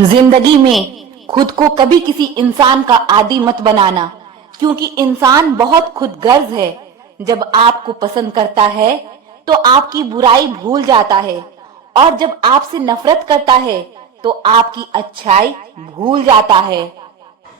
जिंदगी में खुद को कभी किसी इंसान का आदी मत बनाना, क्योंकि इंसान बहुत खुदगर्ज है। जब आपको पसंद करता है तो आपकी बुराई भूल जाता है, और जब आपसे नफरत करता है तो आपकी अच्छाई भूल जाता है।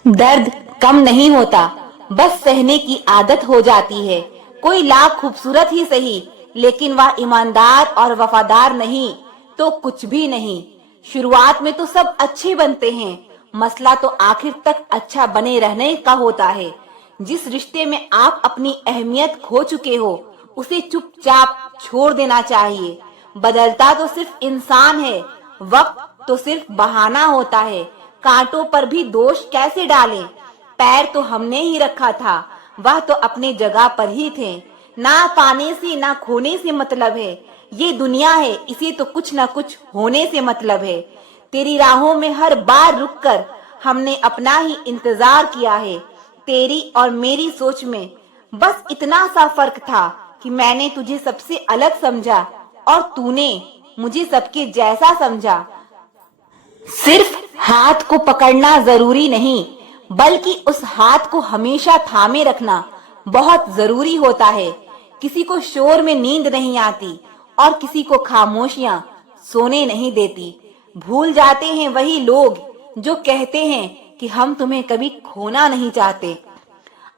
दर्द कम नहीं होता, बस सहने की आदत हो जाती है। कोई लाख खूबसूरत ही सही, लेकिन वह ईमानदार और वफादार नहीं तो कुछ भी नहीं। शुरुआत में तो सब अच्छे बनते हैं, मसला तो आखिर तक अच्छा बने रहने का होता है। जिस रिश्ते में आप अपनी अहमियत खो चुके हो, उसे चुपचाप छोड़ देना चाहिए। बदलता तो सिर्फ इंसान है, वक्त तो सिर्फ बहाना होता है। कांटों पर भी दोष कैसे डालें? पैर तो हमने ही रखा था, वह तो अपने जगह पर ही थे। ना पाने से ना खोने से मतलब है, ये दुनिया है, इसे तो कुछ ना कुछ होने से मतलब है। तेरी राहों में हर बार रुककर हमने अपना ही इंतजार किया है। तेरी और मेरी सोच में बस इतना सा फर्क था कि मैंने तुझे सबसे अलग समझा और तूने मुझे सबके जैसा समझा। सिर्फ हाथ को पकड़ना जरूरी नहीं, बल्कि उस हाथ को हमेशा थामे रखना बहुत जरूरी होता है। किसी को शोर में नींद नहीं आती और किसी को खामोशियां सोने नहीं देती। भूल जाते हैं वही लोग जो कहते हैं कि हम तुम्हें कभी खोना नहीं चाहते।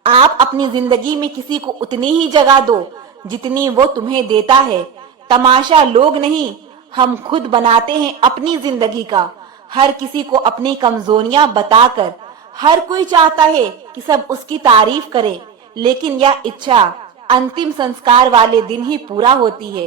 आप अपनी जिंदगी में किसी को उतनी ही जगह दो जितनी वो तुम्हें देता है। तमाशा लोग नहीं, हम खुद बनाते हैं अपनी जिंदगी का। हर किसी को अपनी कमजोरियां बताकर हर कोई चाहता है कि सब उसकी तारीफ करे, लेकिन यह इच्छा अंतिम संस्कार वाले दिन ही पूरा होती है।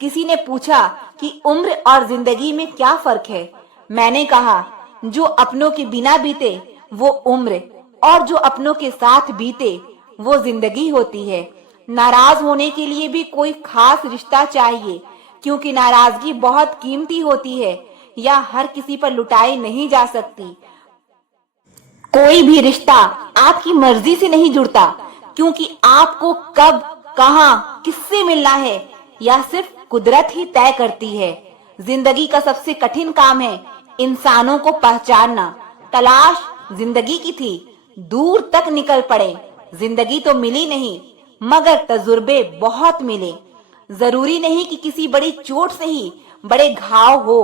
किसी ने पूछा कि उम्र और जिंदगी में क्या फर्क है? मैंने कहा, जो अपनों के बिना बीते वो उम्र, और जो अपनों के साथ बीते वो जिंदगी होती है। नाराज होने के लिए भी कोई खास रिश्ता चाहिए, क्योंकि नाराजगी बहुत कीमती होती है, या हर किसी पर लुटाई नहीं जा सकती। कोई भी रिश्ता आपकी मर्जी से नहीं जुड़ता, क्योंकि आपको कब, कहां, किससे मिलना है यह सिर्फ कुदरत ही तय करती है। जिंदगी का सबसे कठिन काम है इंसानों को पहचानना। तलाश जिंदगी की थी, दूर तक निकल पड़े। जिंदगी तो मिली नहीं, मगर तजुर्बे बहुत मिले। जरूरी नहीं कि किसी बड़ी चोट से ही बड़े घाव हो,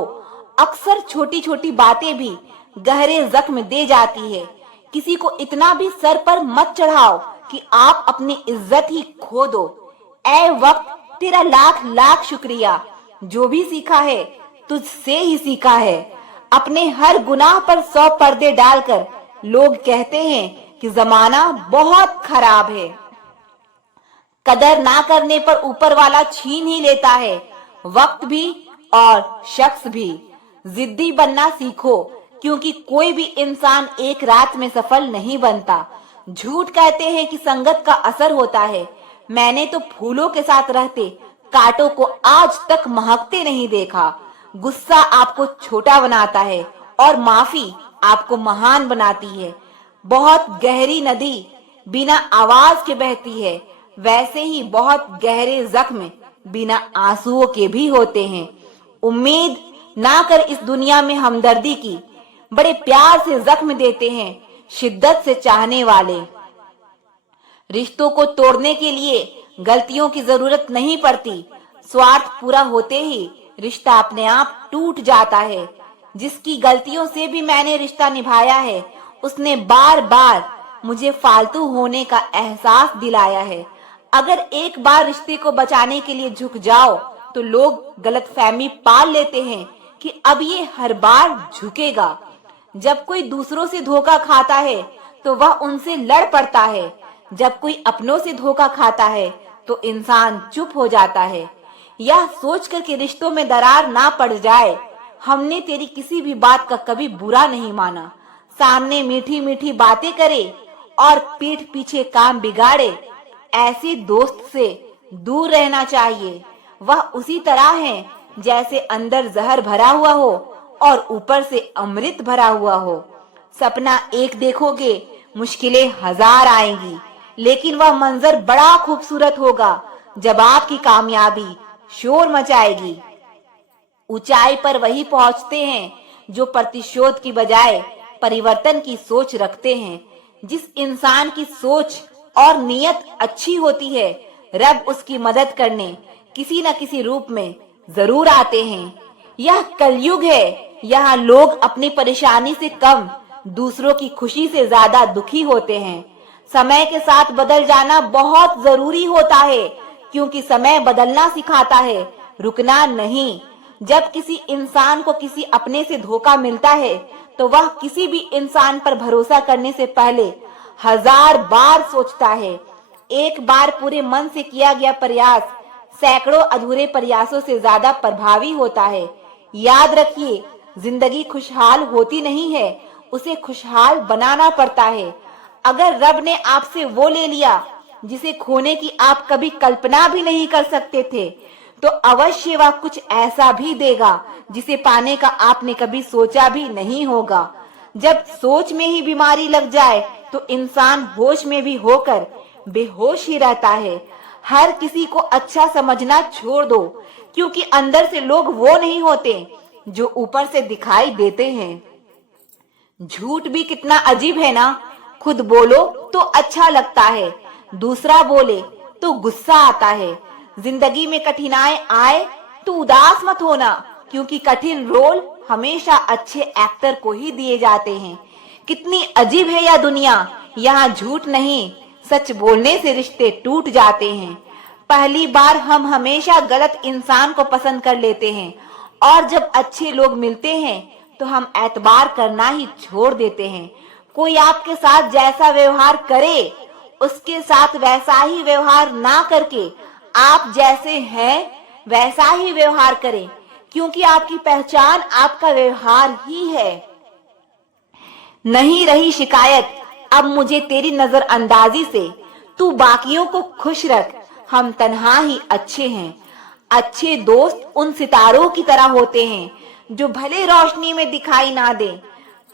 अक्सर छोटी छोटी बातें भी गहरे जख्म दे जाती है। किसी को इतना भी सर पर मत चढ़ाओ कि आप अपनी इज्जत ही खो दो। ऐ वक्त, तेरा लाख लाख शुक्रिया। जो भी सीखा है तुझसे ही सीखा है। अपने हर गुनाह पर 100 पर्दे डालकर लोग कहते हैं कि जमाना बहुत खराब है। कदर ना करने पर ऊपर वाला छीन ही लेता है, वक्त भी और शख्स भी। जिद्दी बनना सीखो, क्योंकि कोई भी इंसान एक रात में सफल नहीं बनता। झूठ कहते हैं कि संगत का असर होता है। मैंने तो फूलों के साथ रहते कांटों को आज तक महकते नहीं देखा। गुस्सा आपको छोटा बनाता है और माफी आपको महान बनाती है। बहुत गहरी नदी बिना आवाज के बहती है, वैसे ही बहुत गहरे जख्म बिना आंसुओं के भी होते हैं। उम्मीद ना कर इस दुनिया में हमदर्दी की, बड़े प्यार से जख्म देते हैं शिद्दत से चाहने वाले। रिश्तों को तोड़ने के लिए गलतियों की जरूरत नहीं पड़ती, स्वार्थ पूरा होते ही रिश्ता अपने आप टूट जाता है। जिसकी गलतियों से भी मैंने रिश्ता निभाया है, उसने बार बार मुझे फालतू होने का एहसास दिलाया है। अगर एक बार रिश्ते को बचाने के लिए झुक जाओ तो लोग गलतफहमी पाल लेते हैं कि अब ये हर बार झुकेगा। जब कोई दूसरों से धोखा खाता है तो वह उनसे लड़ पड़ता है। जब कोई अपनों से धोखा खाता है तो इंसान चुप हो जाता है। यह सोचकर कि रिश्तों में दरार ना पड़ जाए, हमने तेरी किसी भी बात का कभी बुरा नहीं माना। सामने मीठी मीठी बातें करे और पीठ पीछे काम बिगाड़े, ऐसे दोस्त से दूर रहना चाहिए। वह उसी तरह है जैसे अंदर जहर भरा हुआ हो और ऊपर से अमृत भरा हुआ हो। सपना एक देखोगे, मुश्किलें 1000 आएंगी, लेकिन वह मंजर बड़ा खूबसूरत होगा जब आपकी कामयाबी शोर मचाएगी। ऊंचाई पर वही पहुंचते हैं जो प्रतिशोध की बजाय परिवर्तन की सोच रखते हैं। जिस इंसान की सोच और नीयत अच्छी होती है, रब उसकी मदद करने किसी न किसी रूप में जरूर आते हैं। यह कलयुग है, यहाँ लोग अपनी परेशानी से कम दूसरों की खुशी से ज्यादा दुखी होते हैं। समय के साथ बदल जाना बहुत जरूरी होता है, क्योंकि समय बदलना सिखाता है, रुकना नहीं। जब किसी इंसान को किसी अपने से धोखा मिलता है, तो वह किसी भी इंसान पर भरोसा करने से पहले 1000 बार सोचता है। एक बार पूरे मन से किया गया प्रयास सैकड़ों अधूरे प्रयासों से ज्यादा प्रभावी होता है। याद रखिए, जिंदगी खुशहाल होती नहीं है, उसे खुशहाल बनाना पड़ता है। अगर रब ने आपसे वो ले लिया जिसे खोने की आप कभी कल्पना भी नहीं कर सकते थे, तो अवश्य वह कुछ ऐसा भी देगा जिसे पाने का आपने कभी सोचा भी नहीं होगा। जब सोच में ही बीमारी लग जाए, तो इंसान होश में भी होकर बेहोश ही रहता है। हर किसी को अच्छा समझना छोड़ दो, क्योंकि अंदर से लोग वो नहीं होते जो ऊपर से दिखाई देते हैं। झूठ भी कितना अजीब है ना। खुद बोलो तो अच्छा लगता है, दूसरा बोले तो गुस्सा आता है। जिंदगी में कठिनाई आए तो उदास मत होना, क्योंकि कठिन रोल हमेशा अच्छे एक्टर को ही दिए जाते हैं। कितनी अजीब है यह दुनिया, यहाँ झूठ नहीं, सच बोलने से रिश्ते टूट जाते हैं। पहली बार हम हमेशा गलत इंसान को पसंद कर लेते हैं, और जब अच्छे लोग मिलते हैं तो हम एतबार करना ही छोड़ देते हैं। कोई आपके साथ जैसा व्यवहार करे, उसके साथ वैसा ही व्यवहार ना करके आप जैसे हैं वैसा ही व्यवहार करें, क्योंकि आपकी पहचान आपका व्यवहार ही है। नहीं रही शिकायत अब मुझे तेरी नजरअंदाजी से, तू बाकियों को खुश रख, हम तन्हा ही अच्छे हैं। अच्छे दोस्त उन सितारों की तरह होते हैं जो भले रोशनी में दिखाई ना दे,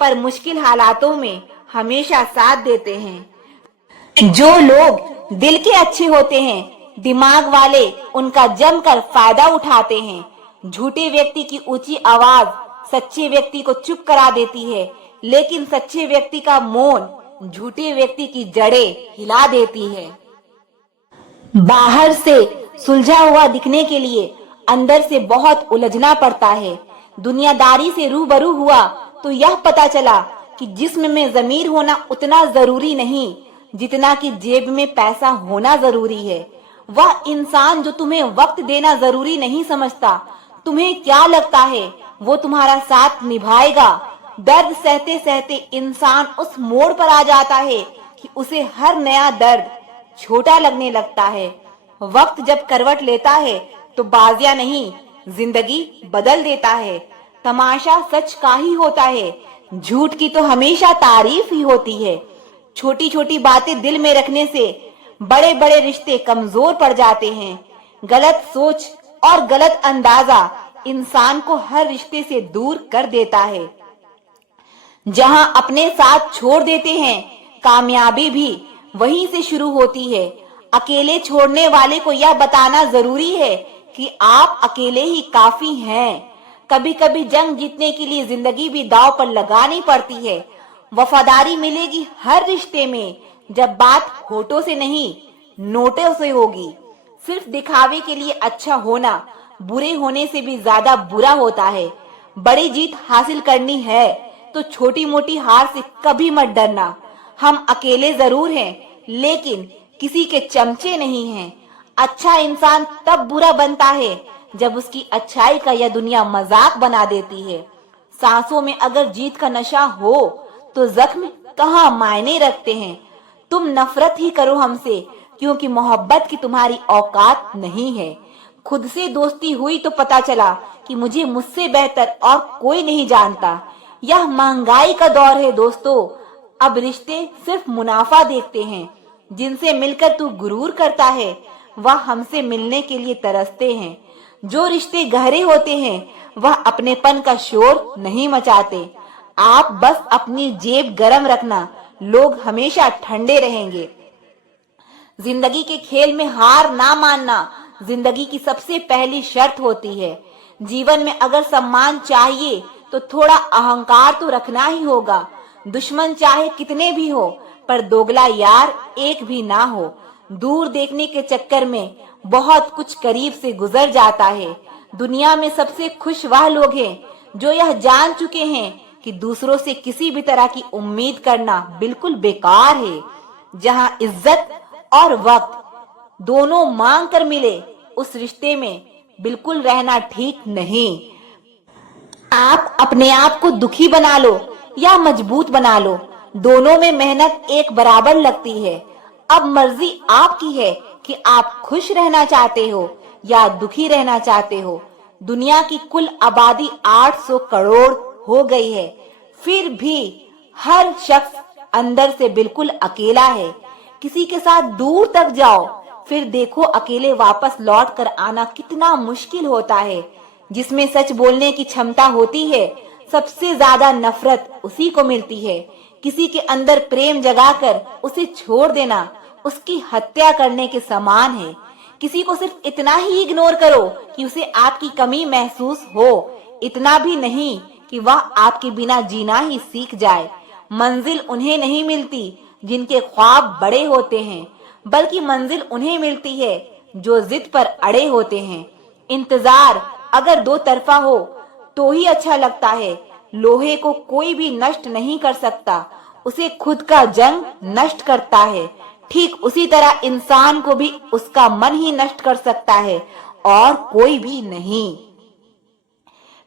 पर मुश्किल हालातों में हमेशा साथ देते हैं। जो लोग दिल के अच्छे होते हैं, दिमाग वाले उनका जमकर फायदा उठाते हैं। झूठे व्यक्ति की ऊंची आवाज सच्चे व्यक्ति को चुप करा देती है, लेकिन सच्चे व्यक्ति का मौन झूठे व्यक्ति की जड़ें हिला देती है। बाहर से सुलझा हुआ दिखने के लिए अंदर से बहुत उलझना पड़ता है। दुनियादारी से रूबरू हुआ तो यह पता चला कि जिस्म में जमीर होना उतना जरूरी नहीं जितना कि जेब में पैसा होना जरूरी है। वह इंसान जो तुम्हें वक्त देना जरूरी नहीं समझता, तुम्हें क्या लगता है वो तुम्हारा साथ निभाएगा? दर्द सहते सहते इंसान उस मोड़ पर आ जाता है कि उसे हर नया दर्द छोटा लगने लगता है। वक्त जब करवट लेता है तो बाजिया नहीं, जिंदगी बदल देता है। तमाशा सच का ही होता है, झूठ की तो हमेशा तारीफ ही होती है। छोटी छोटी बातें दिल में रखने से बड़े बड़े रिश्ते कमजोर पड़ जाते हैं। गलत सोच और गलत अंदाजा इंसान को हर रिश्ते से दूर कर देता है। जहां अपने साथ छोड़ देते हैं, कामयाबी भी वहीं से शुरू होती है। अकेले छोड़ने वाले को यह बताना जरूरी है कि आप अकेले ही काफी हैं। कभी कभी जंग जीतने के लिए जिंदगी भी दांव पर लगानी पड़ती है। वफादारी मिलेगी हर रिश्ते में, जब बात होठों से नहीं नोटों से होगी। सिर्फ दिखावे के लिए अच्छा होना बुरे होने से भी ज्यादा बुरा होता है। बड़ी जीत हासिल करनी है तो छोटी मोटी हार से कभी मत डरना। हम अकेले जरूर हैं, लेकिन किसी के चमचे नहीं हैं। अच्छा इंसान तब बुरा बनता है जब उसकी अच्छाई का यह दुनिया मजाक बना देती है। सांसों में अगर जीत का नशा हो तो जख्म कहाँ मायने रखते हैं। तुम नफरत ही करो हमसे, क्योंकि मोहब्बत की तुम्हारी औकात नहीं है। खुद से दोस्ती हुई तो पता चला कि मुझे मुझसे बेहतर और कोई नहीं जानता। यह महंगाई का दौर है दोस्तों, अब रिश्ते सिर्फ मुनाफा देखते हैं। जिनसे मिलकर तू गुरूर करता है, वह हमसे मिलने के लिए तरसते हैं। जो रिश्ते गहरे होते हैं, वह अपनेपन का शोर नहीं मचाते। आप बस अपनी जेब गरम रखना, लोग हमेशा ठंडे रहेंगे। जिंदगी के खेल में हार ना मानना जिंदगी की सबसे पहली शर्त होती है। जीवन में अगर सम्मान चाहिए तो थोड़ा अहंकार तो रखना ही होगा। दुश्मन चाहे कितने भी हो, पर दोगला यार एक भी ना हो। दूर देखने के चक्कर में बहुत कुछ करीब से गुजर जाता है। दुनिया में सबसे खुश वह लोग हैं जो यह जान चुके हैं कि दूसरों से किसी भी तरह की उम्मीद करना बिल्कुल बेकार है। जहां इज्जत और वक्त दोनों मांग कर मिले, उस रिश्ते में बिल्कुल रहना ठीक नहीं। आप अपने आप को दुखी बना लो या मजबूत बना लो, दोनों में मेहनत एक बराबर लगती है। अब मर्जी आपकी है कि आप खुश रहना चाहते हो या दुखी रहना चाहते हो। दुनिया की कुल आबादी 800 करोड़ हो गई है, फिर भी हर शख्स अंदर से बिल्कुल अकेला है। किसी के साथ दूर तक जाओ, फिर देखो अकेले वापस लौट कर आना कितना मुश्किल होता है। जिसमें सच बोलने की क्षमता होती है, सबसे ज्यादा नफरत उसी को मिलती है। किसी के अंदर प्रेम जगाकर उसे छोड़ देना उसकी हत्या करने के समान है। किसी को सिर्फ इतना ही इग्नोर करो कि उसे आपकी कमी महसूस हो, इतना भी नहीं कि वह आपके बिना जीना ही सीख जाए। मंजिल उन्हें नहीं मिलती जिनके ख्वाब बड़े होते हैं, बल्कि मंजिल उन्हें मिलती है जो जिद पर अड़े होते हैं। इंतजार अगर दो तरफा हो तो ही अच्छा लगता है। लोहे को कोई भी नष्ट नहीं कर सकता, उसे खुद का जंग नष्ट करता है। ठीक उसी तरह इंसान को भी उसका मन ही नष्ट कर सकता है और कोई भी नहीं।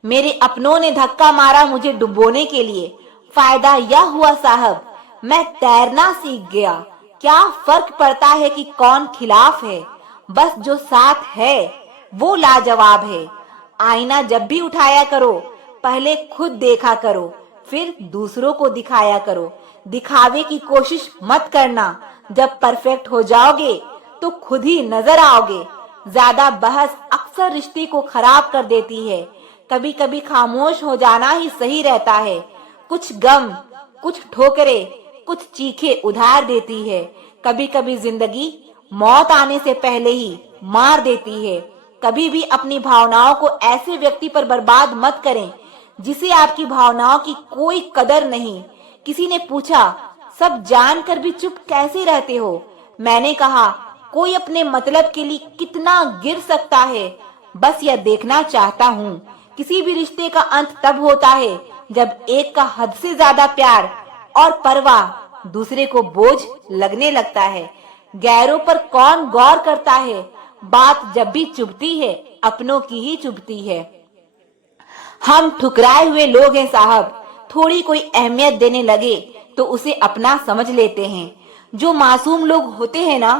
मेरे अपनों ने धक्का मारा मुझे डुबोने के लिए। फायदा यह हुआ साहब, मैं तैरना सीख गया। क्या फर्क पड़ता है कि कौन खिलाफ है, बस जो साथ है वो लाजवाब है। आईना जब भी उठाया करो, पहले खुद देखा करो, फिर दूसरों को दिखाया करो। दिखावे की कोशिश मत करना, जब परफेक्ट हो जाओगे तो खुद ही नजर आओगे। ज्यादा बहस अक्सर रिश्ते को खराब कर देती है। कभी कभी खामोश हो जाना ही सही रहता है। कुछ गम, कुछ ठोकरे, कुछ चीखे उधार देती है। कभी कभी जिंदगी मौत आने से पहले ही मार देती है। कभी भी अपनी भावनाओं को ऐसे व्यक्ति पर बर्बाद मत करें जिसे आपकी भावनाओं की कोई कदर नहीं। किसी ने पूछा, सब जानकर भी चुप कैसे रहते हो? मैंने कहा, कोई अपने मतलब के लिए कितना गिर सकता है, बस यह देखना चाहता हूँ। किसी भी रिश्ते का अंत तब होता है जब एक का हद से ज्यादा प्यार और परवाह दूसरे को बोझ लगने लगता है। गैरों पर कौन गौर करता है? बात जब भी चुभती है, अपनों की ही चुभती है। हम ठुकराए हुए लोग हैं साहब। थोड़ी कोई अहमियत देने लगे तो उसे अपना समझ लेते हैं। जो मासूम लोग होते हैं ना,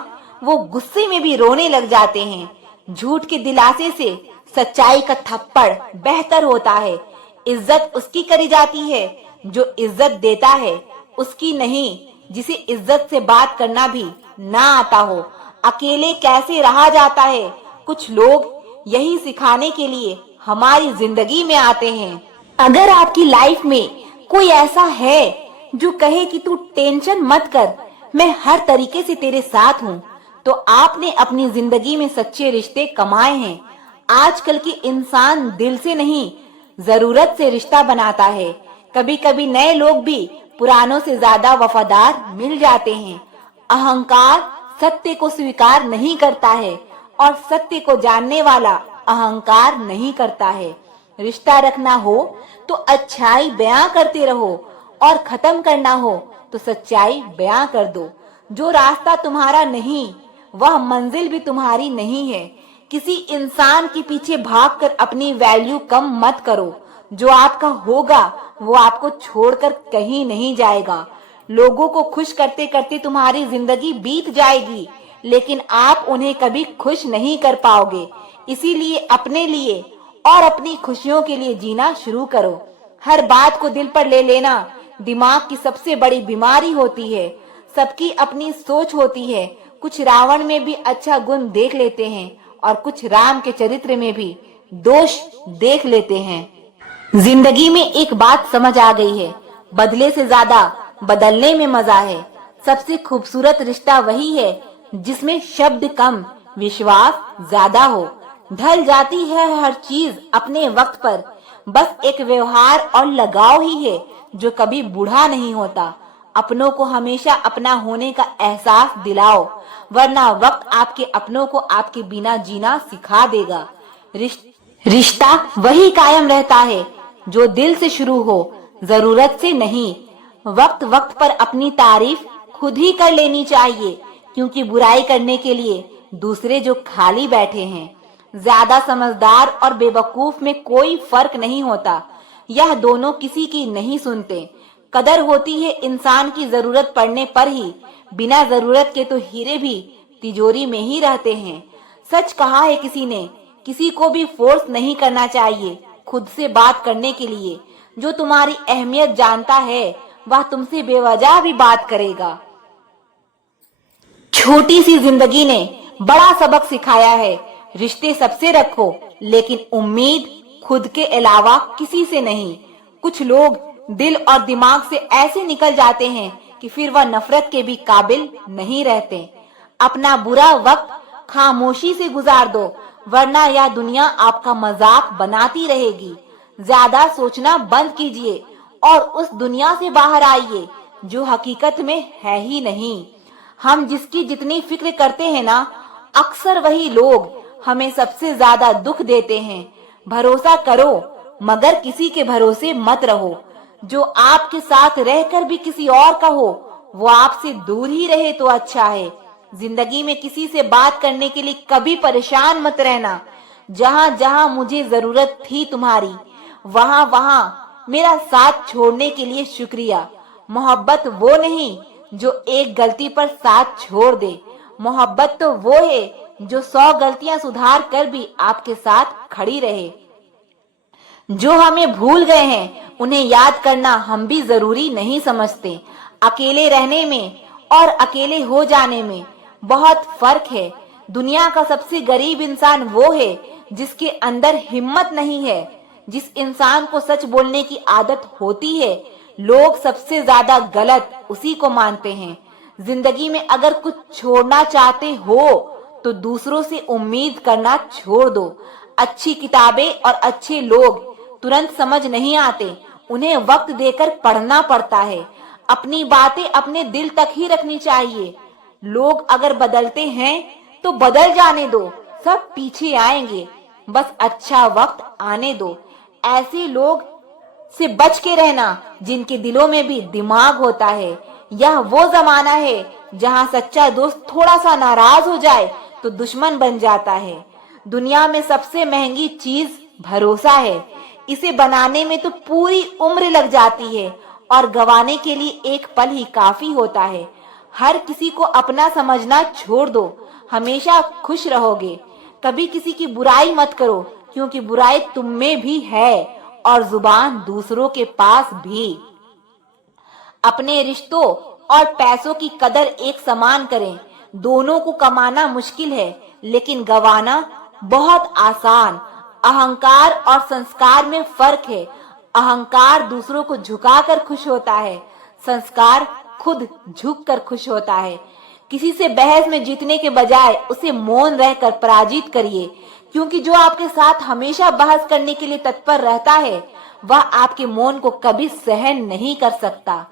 वो गुस्से में भी रोने लग जाते हैं। झूठ के दिलासे से सच्चाई का थप्पड़ बेहतर होता है। इज्जत उसकी करी जाती है जो इज्जत देता है, उसकी नहीं जिसे इज्जत से बात करना भी ना आता हो। अकेले कैसे रहा जाता है, कुछ लोग यही सिखाने के लिए हमारी जिंदगी में आते हैं। अगर आपकी लाइफ में कोई ऐसा है जो कहे कि तू टेंशन मत कर, मैं हर तरीके से तेरे साथ हूँ, तो आपने अपनी जिंदगी में सच्चे रिश्ते कमाए हैं। आजकल के इंसान दिल से नहीं, जरूरत से रिश्ता बनाता है। कभी कभी नए लोग भी पुरानों से ज्यादा वफादार मिल जाते हैं। अहंकार सत्य को स्वीकार नहीं करता है और सत्य को जानने वाला अहंकार नहीं करता है। रिश्ता रखना हो तो अच्छाई बयां करते रहो और खत्म करना हो तो सच्चाई बयां कर दो। जो रास्ता तुम्हारा नहीं, वह मंजिल भी तुम्हारी नहीं है। किसी इंसान के पीछे भागकर अपनी वैल्यू कम मत करो। जो आपका होगा वो आपको छोड़कर कहीं नहीं जाएगा। लोगों को खुश करते करते तुम्हारी जिंदगी बीत जाएगी, लेकिन आप उन्हें कभी खुश नहीं कर पाओगे। इसीलिए अपने लिए और अपनी खुशियों के लिए जीना शुरू करो। हर बात को दिल पर ले लेना दिमाग की सबसे बड़ी बीमारी होती है। सबकी अपनी सोच होती है। कुछ रावण में भी अच्छा गुण देख लेते हैं और कुछ राम के चरित्र में भी दोष देख लेते हैं। जिंदगी में एक बात समझ आ गई है, बदले से ज्यादा बदलने में मजा है। सबसे खूबसूरत रिश्ता वही है जिसमें शब्द कम, विश्वास ज्यादा हो। ढल जाती है हर चीज अपने वक्त पर, बस एक व्यवहार और लगाव ही है जो कभी बूढ़ा नहीं होता। अपनों को हमेशा अपना होने का एहसास दिलाओ, वरना वक्त आपके अपनों को आपके बिना जीना सिखा देगा। रिश्ता वही कायम रहता है जो दिल से शुरू हो, जरूरत से नहीं। वक्त वक्त पर अपनी तारीफ खुद ही कर लेनी चाहिए, क्योंकि बुराई करने के लिए दूसरे जो खाली बैठे हैं। ज्यादा समझदार और बेवकूफ में कोई फर्क नहीं होता, यह दोनों किसी की नहीं सुनते। कदर होती है इंसान की जरूरत पड़ने पर ही, बिना जरूरत के तो हीरे भी तिजोरी में ही रहते हैं। सच कहा है किसी ने, किसी को भी फोर्स नहीं करना चाहिए खुद से बात करने के लिए। जो तुम्हारी अहमियत जानता है वह तुमसे बेवजह भी बात करेगा। छोटी सी जिंदगी ने बड़ा सबक सिखाया है। रिश्ते सबसे रखो, लेकिन उम्मीद खुद के अलावा किसी से नहीं। कुछ लोग दिल और दिमाग से ऐसे निकल जाते हैं कि फिर वह नफरत के भी काबिल नहीं रहते। अपना बुरा वक्त खामोशी से गुजार दो, वरना यह दुनिया आपका मजाक बनाती रहेगी। ज्यादा सोचना बंद कीजिए और उस दुनिया से बाहर आइए जो हकीकत में है ही नहीं। हम जिसकी जितनी फिक्र करते हैं ना, अक्सर वही लोग हमें सबसे ज्यादा दुख देते हैं। भरोसा करो, मगर किसी के भरोसे मत रहो। जो आपके साथ रहकर भी किसी और का हो, वो आपसे दूर ही रहे तो अच्छा है। जिंदगी में किसी से बात करने के लिए कभी परेशान मत रहना। जहां जहां मुझे जरूरत थी तुम्हारी, वहां वहां मेरा साथ छोड़ने के लिए शुक्रिया। मोहब्बत वो नहीं जो एक गलती पर साथ छोड़ दे। मोहब्बत तो वो है जो 100 गलतियां सुधार कर भी आपके साथ खड़ी रहे। जो हमें भूल गए हैं उन्हें याद करना हम भी जरूरी नहीं समझते। अकेले रहने में और अकेले हो जाने में बहुत फर्क है। दुनिया का सबसे गरीब इंसान वो है जिसके अंदर हिम्मत नहीं है। जिस इंसान को सच बोलने की आदत होती है, लोग सबसे ज्यादा गलत उसी को मानते हैं। जिंदगी में अगर कुछ छोड़ना चाहते हो तो दूसरों से उम्मीद करना छोड़ दो। अच्छी किताबें और अच्छे लोग तुरंत समझ नहीं आते, उन्हें वक्त देकर पढ़ना पड़ता है। अपनी बातें अपने दिल तक ही रखनी चाहिए। लोग अगर बदलते हैं तो बदल जाने दो, सब पीछे आएंगे। बस अच्छा वक्त आने दो। ऐसे लोग से बच के रहना जिनके दिलों में भी दिमाग होता है। यह वो जमाना है जहां सच्चा दोस्त थोड़ा सा नाराज हो जाए तो दुश्मन बन जाता है। दुनिया में सबसे महंगी चीज भरोसा है। इसे बनाने में तो पूरी उम्र लग जाती है और गंवाने के लिए एक पल ही काफी होता है। हर किसी को अपना समझना छोड़ दो, हमेशा खुश रहोगे। कभी किसी की बुराई मत करो, क्योंकि बुराई तुम में भी है और जुबान दूसरों के पास भी। अपने रिश्तों और पैसों की कदर एक समान करें। दोनों को कमाना मुश्किल है, लेकिन गंवाना बहुत आसान। अहंकार और संस्कार में फर्क है। अहंकार दूसरों को झुकाकर खुश होता है, संस्कार खुद झुककर खुश होता है। किसी से बहस में जीतने के बजाय उसे मौन रहकर पराजित करिए, क्योंकि जो आपके साथ हमेशा बहस करने के लिए तत्पर रहता है वह आपके मौन को कभी सहन नहीं कर सकता।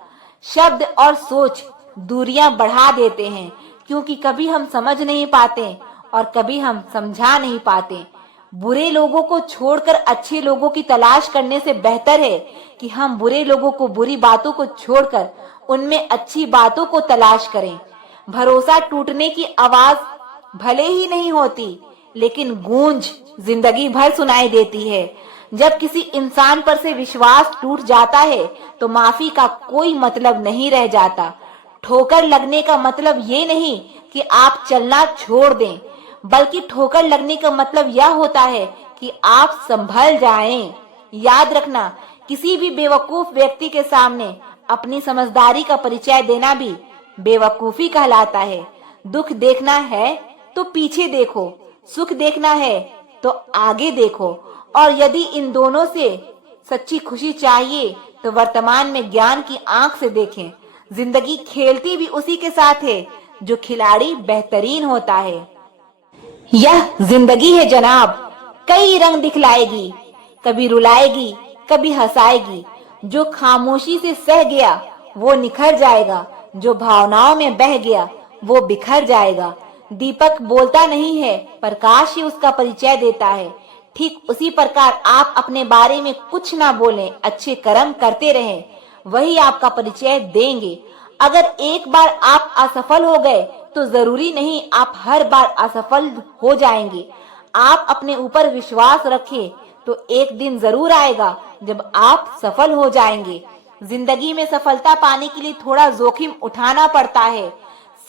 शब्द और सोच दूरियां बढ़ा देते हैं, क्योंकि कभी हम समझ नहीं पाते और कभी हम समझा नहीं पाते। बुरे लोगों को छोड़कर अच्छे लोगों की तलाश करने से बेहतर है कि हम बुरे लोगों को बुरी बातों को छोड़कर उनमें अच्छी बातों को तलाश करें। भरोसा टूटने की आवाज भले ही नहीं होती, लेकिन गूंज जिंदगी भर सुनाई देती है। जब किसी इंसान पर से विश्वास टूट जाता है तो माफी का कोई मतलब नहीं रह जाता। ठोकर लगने का मतलब ये नहीं कि आप चलना छोड़ दें, बल्कि ठोकर लगने का मतलब यह होता है कि आप संभल जाएं। याद रखना, किसी भी बेवकूफ व्यक्ति के सामने अपनी समझदारी का परिचय देना भी बेवकूफी कहलाता है। दुख देखना है तो पीछे देखो, सुख देखना है तो आगे देखो, और यदि इन दोनों से सच्ची खुशी चाहिए तो वर्तमान में ज्ञान की आंख से देखें। जिंदगी खेलती भी उसी के साथ है जो खिलाड़ी बेहतरीन होता है। यह जिंदगी है जनाब, कई रंग दिखलाएगी। कभी रुलाएगी, कभी हंसाएगी। जो खामोशी से सह गया वो निखर जाएगा, जो भावनाओं में बह गया वो बिखर जाएगा। दीपक बोलता नहीं है, प्रकाश ही उसका परिचय देता है। ठीक उसी प्रकार आप अपने बारे में कुछ ना बोलें, अच्छे कर्म करते रहें, वही आपका परिचय देंगे। अगर एक बार आप असफल हो गए तो जरूरी नहीं आप हर बार असफल हो जाएंगे। आप अपने ऊपर विश्वास रखें तो एक दिन जरूर आएगा जब आप सफल हो जाएंगे। जिंदगी में सफलता पाने के लिए थोड़ा जोखिम उठाना पड़ता है।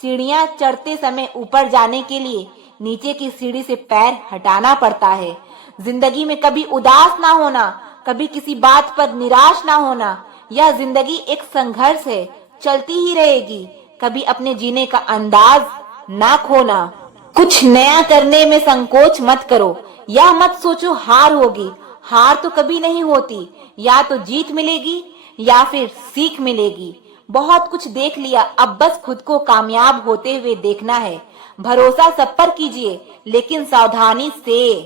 सीढ़ियां चढ़ते समय ऊपर जाने के लिए नीचे की सीढ़ी से पैर हटाना पड़ता है। जिंदगी में कभी उदास ना होना, कभी किसी बात पर निराश ना होना। यह जिंदगी एक संघर्ष है, चलती ही रहेगी। कभी अपने जीने का अंदाज ना खोना। कुछ नया करने में संकोच मत करो, या मत सोचो हार होगी। हार तो कभी नहीं होती, या तो जीत मिलेगी या फिर सीख मिलेगी। बहुत कुछ देख लिया, अब बस खुद को कामयाब होते हुए देखना है। भरोसा सब पर कीजिए, लेकिन सावधानी से।